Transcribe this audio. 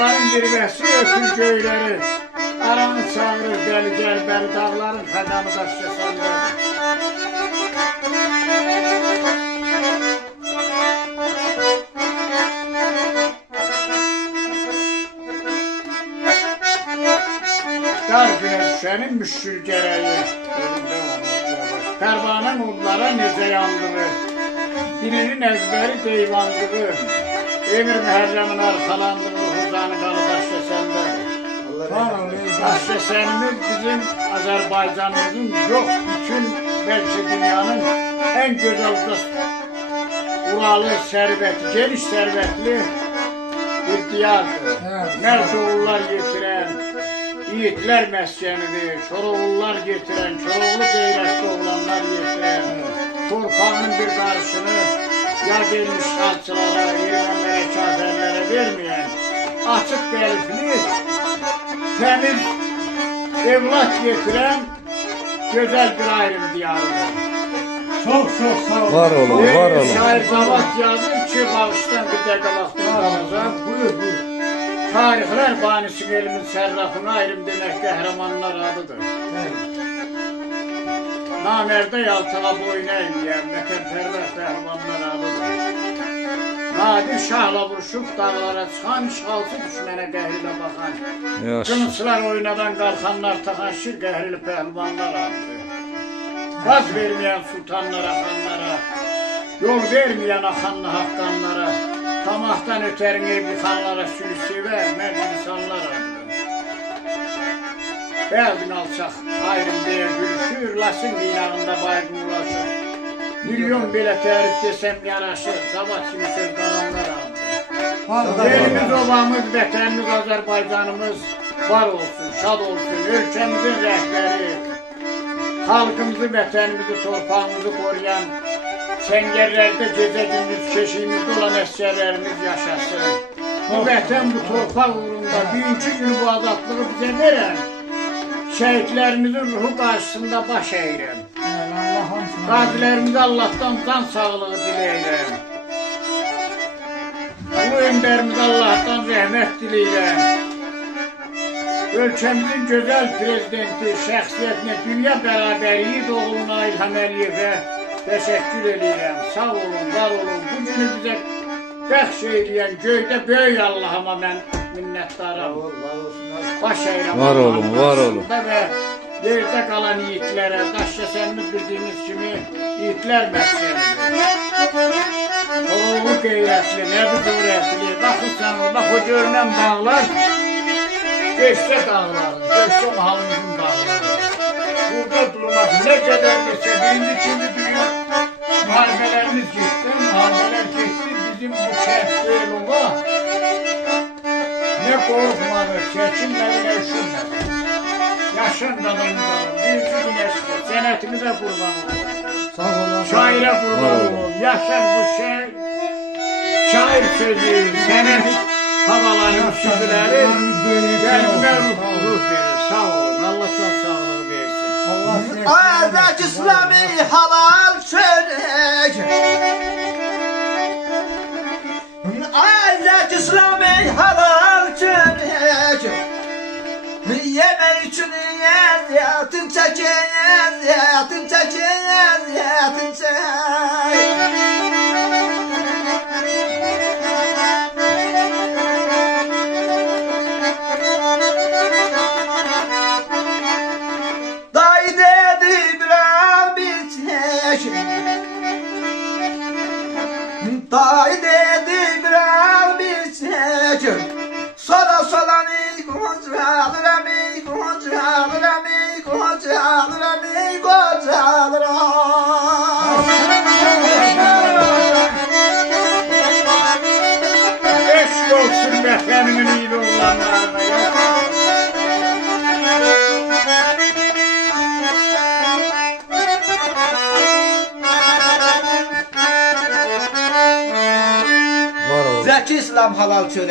Dağların zirvəsi öpür göyləri, aranı çağırır bəli gəl bəli, dağların xədanı daşca səndədir. Dar günə düşənin müşkül gərəyi, Pərvanın odlara necə yandığı, birinin əzbəri deyvandığı, Emir Məhərrəmin arxalandığı, Huzanı qalı Daşkəsəndədir. Daşkəsənimiz bizim Azərbaycanımızın yox, bütün bəlkə dünyanın ən gözəl uralı, sərvəti, geniş sərvətli bir diyardır. Mərd oğullar yetirən, yiğitlər məskənidir, Koroğullar yetirən, Koroğlu qeyrətli oğlanlar yetirən, torpağının bir qarışını yad elmiş xalçılara, ermənlərə, kafirlərə verməyən, açıq qəlifli, təmiz evlat yetirən gözəl bir ayrım diyarıdır. Çok sağ olun. Var olun, var olun. Şair Zavat yazır ki, bağışdan bir dəqiqə vaxtını alacaq. Buyur. Tarixlər banisi elimin sərrafına ayrım demək qəhrəmanlar adıdır. Namərdə yaltığa boyun əyməyən, vətənpərvər qəhrəmanlar adıdır. Nadir şahla vuruşub dağlara çıxan, işğalçı düşmənə qəhrilə baxan, qılıçlar oynadan qalxanlar taxan şir qəhrili pəhlivanlar adıdır. Qaz verməyən sultanlara, xanlara, yol verməyən axanlı haqqanlara, tamahdan ötərin ev yıxanlara sürüş sevər, mərd insanlar adıdır. Bəzin alçaq, ayrım deyə gülüşür, lasın qinağında baygın ulaşır. Milyon belə tərif desəm yaraşır, Zavat kimi söz qalanlar adıdır. Yerimiz, obamız, vətənimiz, Azərbaycanımız var olsun, şad olsun, ölkəmizin rəhbəri, xalqımızı, vətənimizi, torpağımızı qoruyan, çəngərlərdə gecə gündüz keşiyimizdə olan əsgərlərimiz yaşasın. Bu vətən, bu torpaq uğrunda bugünkü günü bu azadlığı bizə verən, şəhidlərimizin ruhu qarşısında baş əyirəm. Qazilərimizə Allah'tan can sağlığı diləyirəm. Bu öndərimizə Allah'tan rəhmət diləyirəm. Ölkəmizin gözəl prezidenti, şəxsiyyətinə, dünya bərabərliyi oğluna İlham Əliyevə təşəkkür edirəm. Sağ olun, var olun. Bu günü bizə bəxş eyləyən göydə böyük Allah'ıma mən minnətdaram. Baş əyirəm. Var olun, var olun. Və yerdə qalan yiğitlərə, Daşkəsənimiz bildiyiniz kimi yiğitlər məskənidir. Koroğlu qeyrətli, Nəbi qeyrətli, baxırsan, bax o görünən dağlar, Göçdə dağları, Göçdə mahalımızın dağları. Burada durmaq nə qədər desə, birinci, ikinci dünya müharibələrimiz geçdi, müharibələr geçdi, bizim bu kənd böyük ola, nə qorxmadı, çəkinmədi, nə üşünmədi. Yaşın qadınlarım, birinci güneşdir, sənətimizə qurban olun, şairə qurban olun, yaşar bu şair sözü, sənət havaların süzüləri, qəlbə ruh verir, sağ olun, Allah çok sağlığı versin. Azak İslami halal çörek, Azak İslami halal çörek, yemen için yatın çeken, yatın çeken, yatın çeken. Dayı dedi bir bitecek, dayı dedi bir bitecek. Sola sola mi goncalara mi goncalara mi goncalara mi goncalara. Eşk olsun vətənimin iyi oğlanlarına ya. Zeki İslam halal çörek.